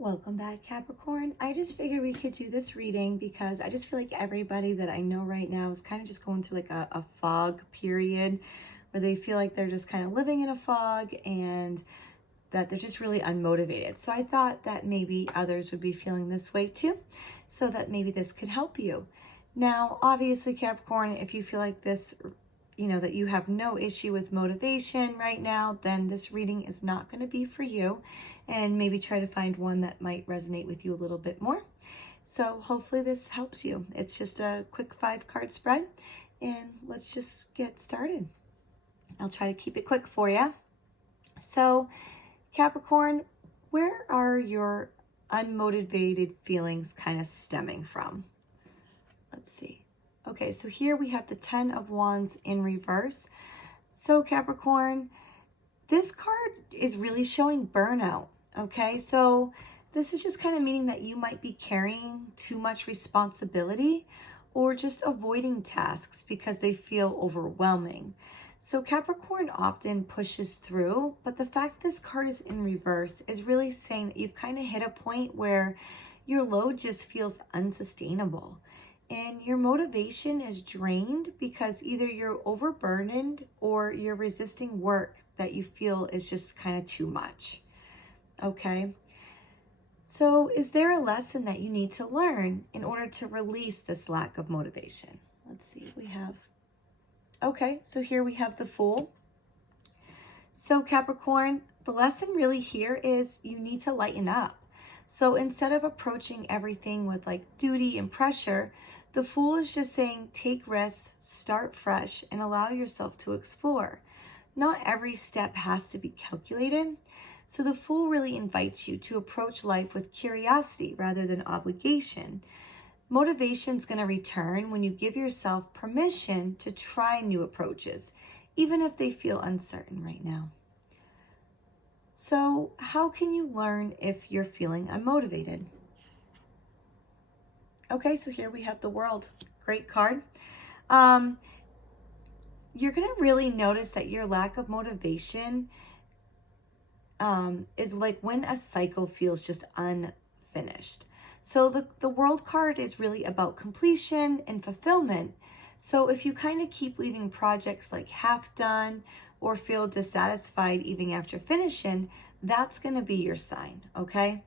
Welcome back, Capricorn. I just figured we could do this reading because I just feel like everybody that I know right now is kind of just going through like a fog period where they feel like they're just kind of living in a fog and that they're just really unmotivated. So I thought that maybe others would be feeling this way too, so that maybe this could help you. Now, obviously, Capricorn, if you feel like this, that you have no issue with motivation right now, then this reading is not going to be for you, and maybe try to find one that might resonate with you a little bit more. So hopefully this helps you. It's just a quick 5-card spread, and let's just get started. I'll try to keep it quick for you. So Capricorn, where are your unmotivated feelings kind of stemming from? Let's see. Okay, so here we have the 10 of Wands in reverse. So Capricorn, this card is really showing burnout, okay? So this is just kind of meaning that you might be carrying too much responsibility or just avoiding tasks because they feel overwhelming. So Capricorn often pushes through, but the fact this card is in reverse is really saying that you've kind of hit a point where your load just feels unsustainable. And your motivation is drained because either you're overburdened or you're resisting work that you feel is just kind of too much. Okay. So is there a lesson that you need to learn in order to release this lack of motivation? Let's see, okay, so here we have the Fool. So Capricorn, the lesson really here is you need to lighten up. So instead of approaching everything with like duty and pressure, the Fool is just saying, take risks, start fresh, and allow yourself to explore. Not every step has to be calculated. So the Fool really invites you to approach life with curiosity rather than obligation. Motivation is going to return when you give yourself permission to try new approaches, even if they feel uncertain right now. So how can you learn if you're feeling unmotivated? Okay, so here we have the World. Great card. You're going to really notice that your lack of motivation is like when a cycle feels just unfinished. So the World card is really about completion and fulfillment. So if you kind of keep leaving projects like half done or feel dissatisfied even after finishing, that's going to be your sign, okay?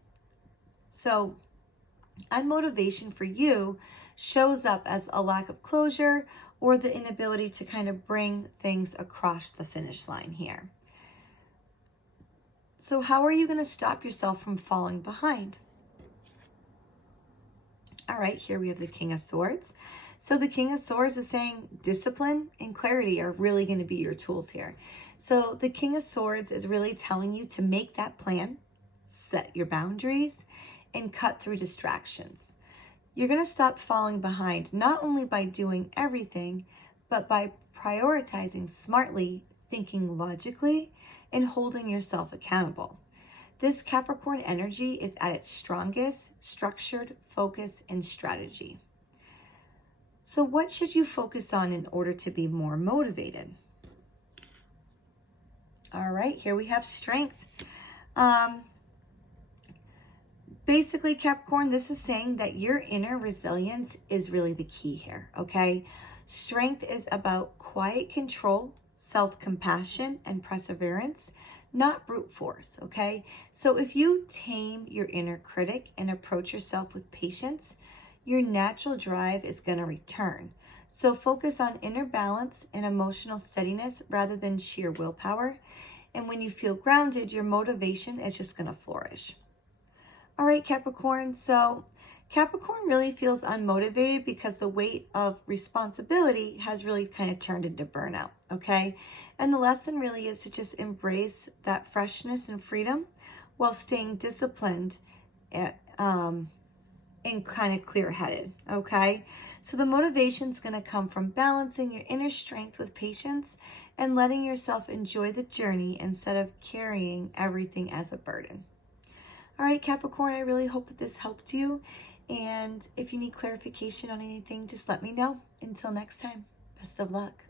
So unmotivation for you shows up as a lack of closure or the inability to kind of bring things across the finish line here. So how are you going to stop yourself from falling behind? All right, here we have the King of Swords. So the King of Swords is saying discipline and clarity are really going to be your tools here. So the King of Swords is really telling you to make that plan, set your boundaries, and cut through distractions. You're going to stop falling behind not only by doing everything, but by prioritizing smartly, thinking logically, and holding yourself accountable. This Capricorn energy is at its strongest, structured, focus, and strategy. So what should you focus on in order to be more motivated? All right, here we have strength. Basically, Capricorn, this is saying that your inner resilience is really the key here, okay? Strength is about quiet control, self-compassion, and perseverance, not brute force, okay? So if you tame your inner critic and approach yourself with patience, your natural drive is going to return. So focus on inner balance and emotional steadiness rather than sheer willpower. And when you feel grounded, your motivation is just going to flourish. All right, Capricorn. So Capricorn really feels unmotivated because the weight of responsibility has really kind of turned into burnout, okay? And the lesson really is to just embrace that freshness and freedom while staying disciplined and kind of clear-headed, okay? So the motivation is going to come from balancing your inner strength with patience and letting yourself enjoy the journey instead of carrying everything as a burden. All right, Capricorn, I really hope that this helped you. And if you need clarification on anything, just let me know. Until next time, best of luck.